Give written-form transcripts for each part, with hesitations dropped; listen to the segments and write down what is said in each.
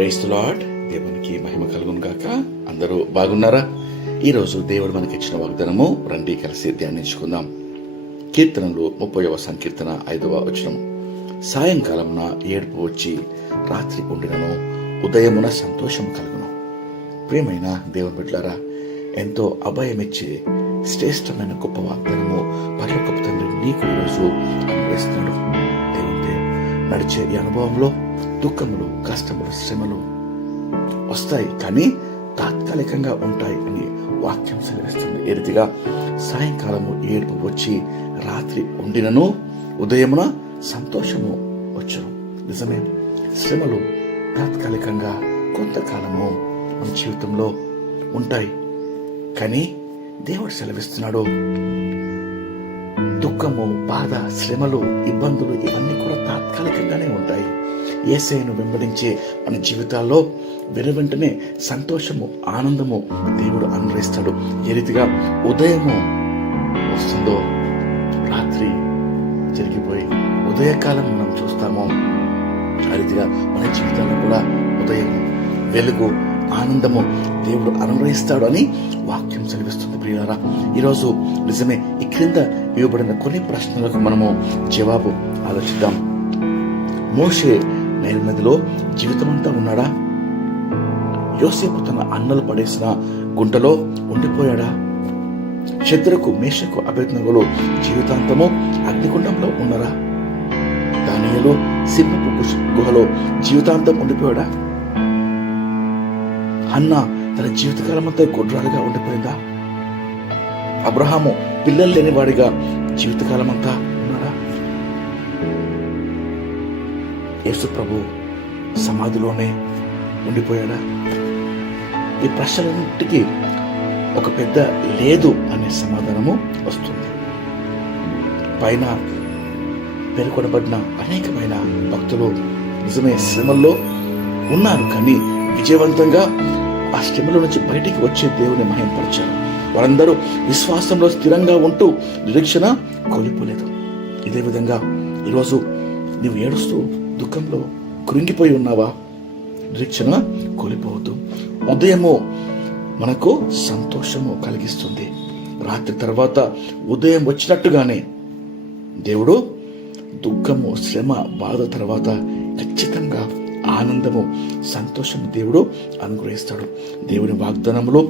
Praise the lord. దేవునికి మహిమ కలుగును గాక. అందరూ బాగున్నారా? ఈరోజు దేవుడు మనకి ఇచ్చిన వాగ్దానము రండి కలిసి ధ్యానించుకుందాం. కీర్తనలు 30వ సంకీర్తన 5వ వచనం. సాయంకాలమున ఏడుపు వచ్చి రాత్రి ఉండినను ఉదయమున సంతోషము కలుగును. ప్రియమైన దేవుని బిడ్డలారా, ఎంతో అభయమిచ్చే శ్రేష్టమైన గొప్ప వాగ్దానము పరలోకపు తండ్రి నీకు ఈరోజు అనుగ్రహిస్తున్నాడు. దేవునితో నడిచే ఈ అనుభవంలో దుఃఖములు, కష్టములు, శ్రమలు వస్తాయి, కానీ తాత్కాలికంగా ఉంటాయి అని వాక్యం సెలవిస్తుంది. ఏ రీతిగా సాయంకాలము ఏడుపు వచ్చి రాత్రి ఉండినను ఉదయమున సంతోషము వచ్చును. నిజమే, శ్రమలు తాత్కాలికంగా కొంతకాలము మన జీవితంలో ఉంటాయి, కానీ దేవుడు సెలవిస్తున్నాడు, దుఃఖము, బాధ, శ్రమలు, ఇబ్బందులు ఇవన్నీ కూడా తాత్కాలికంగానే ఉంటాయి. యేసయ్యను వెంబడించే మన జీవితాల్లో వెనువెంటనే సంతోషము, ఆనందము దేవుడు అనుగ్రహిస్తాడు. ఏ రీతిగా ఉదయము వస్తుందో రాత్రి జరిగిపోయి ఉదయకాలం మనం చూస్తామో, ఆ రీతిగా మన జీవితాల్లో కూడా ఉదయం, వెలుగు, ఆనందము దేవుడు అనుగ్రహిస్తాడు అని వాక్యం సెలవిస్తుంది. ప్రియులారా, ఈరోజు నిజమే ఈ క్రింద ఇవ్వబడిన కొన్ని ప్రశ్నలకు మనము జవాబు ఆలోచిద్దాం. మోషే నైల్ నదిలో జీవితమంతా ఉన్నాడా? యోసేపు తన అన్నలు పడేసిన గుంటలో ఉండిపోయాడా? శద్రకు, మేషకు, అబేద్నెగోలు జీవితాంతము అగ్నిగుండంలో ఉన్నారా? దానియేలు సింహపు గుహలో జీవితాంతం ఉండిపోయాడా? హన్నా తన జీవితకాలమంతా గుడ్రాలుగా ఉండిపోయిందా? అబ్రహాము పిల్లలు లేనివాడిగా జీవితకాలమంతా ఉన్నాడా? యేసు ప్రభు సమాధిలోనే ఉండిపోయాడా? ఈ ప్రశ్నలన్నిటికీ ఒక పెద్ద లేదు అనే సమాధానము వస్తుంది. పైన పేర్కొనబడిన అనేకమైన భక్తులు నిజమే శ్రమల్లో ఉన్నారు, కానీ విజయవంతంగా ఆ శ్రమల నుంచి బయటికి వచ్చే దేవుని మహిమపరిచారు. వారందరూ విశ్వాసంలో స్థిరంగా ఉంటూ నిరీక్షణ కోల్పోలేదు. ఇదే విధంగా ఈరోజు నీవు ఏడుస్తూ దుఃఖంలో కృంగిపోయి ఉన్నావా? నిరీక్షణ కోల్పోవద్దు. ఉదయము మనకు సంతోషము కలిగిస్తుంది. రాత్రి తర్వాత ఉదయం వచ్చినట్టుగానే దేవుడు దుఃఖము, శ్రమ, బాధ తర్వాత ఖచ్చితంగా ఆనందము, సంతోషము దేవుడు అనుగ్రహిస్తాడు. దేవుని వాగ్దానములు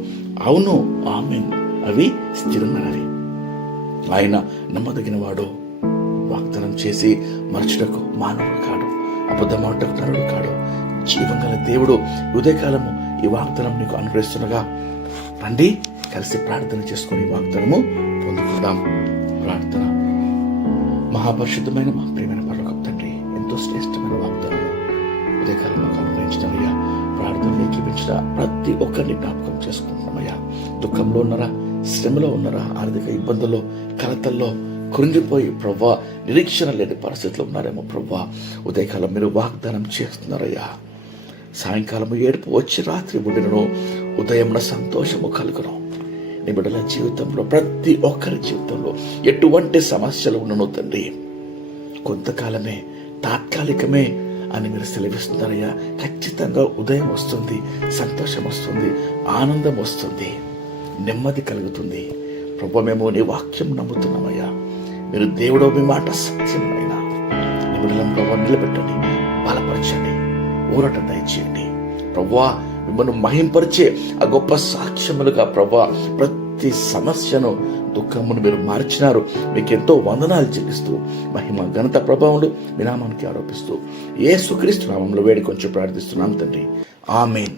అవును, ఆమేన్, అవి స్థిరమైనవి. ఆయన నమ్మదగిన వాడు, వాగ్దానం చేసి మరచుటకు మానవుడు కాడు, అబద్ధమాటకు నరుడు కాడు. జీవంగల దేవుడు ఉదయకాలము ఈ వాగ్దానం నీకు అనుగ్రహిస్తుండగా రండి కలిసి ప్రార్థన చేసుకుని వాగ్దానము పొందుకుందాం. ప్రార్థన. మహాపరిశుద్ధమైన మా ప్రియమైన పరలోకపు తండ్రి, ఎంతో శ్రేష్టమైన వాగ్దానము ఉదయకాలం మాకు అనుగ్రహించడమయ్యా. ప్రార్థన ఏకీపించిన ప్రతి ఒక్కరిని జ్ఞాపకం చేసుకుంటున్నామయ్యా. దుఃఖంలో ఉన్నారా? శ్రమలో ఉన్నారా? ఆర్థిక ఇబ్బందుల్లో, కలతల్లో కృంగిపోయి ప్రవ్వా నిరీక్షణ లేని పరిస్థితుల్లో ఉన్నారేమో ప్రవ్వా, ఉదయకాలం మీరు వాగ్దానం చేస్తున్నారయ్యా. సాయంకాలం ఏడుపు వచ్చి రాత్రి ఉండినను ఉదయం సంతోషము కలుగును. నీ బిడ్డల జీవితంలో, ప్రతి ఒక్కరి జీవితంలో ఎటువంటి సమస్యలు ఉండను తండ్రి, కొంతకాలమే, తాత్కాలికమే అని మీరు సెలవిస్తున్నారయ్యా. ఖచ్చితంగా ఉదయం వస్తుంది, సంతోషం వస్తుంది, ఆనందం వస్తుంది, నెమ్మది కలుగుతుంది. ప్రభు, మేము నీ వాక్యం నమ్ముతున్నామయ్యా. మీరు దేవుడో, మీ మాట సత్యమైనా నీ బిడ్డలను ప్రభు నిలబెట్టండి, బలపరచండి, ఊరట దయచేయండి. ప్రభువా, మిమ్మల్ని మహింపరిచే ఆ గొప్ప సాక్ష్యములుగా ప్రభా ప్రతి సమస్యను, దుఃఖమును మీరు మార్చినారు. మీకు ఎంతో వందనాలు చెల్లిస్తూ మహిమ, ఘనత, ప్రభావములు మీ నామానికి ఆరోపిస్తూ యేసుక్రీస్తు నామంలో వేడుకొంచి ప్రార్థిస్తున్నాం తండ్రి. ఆమేన్.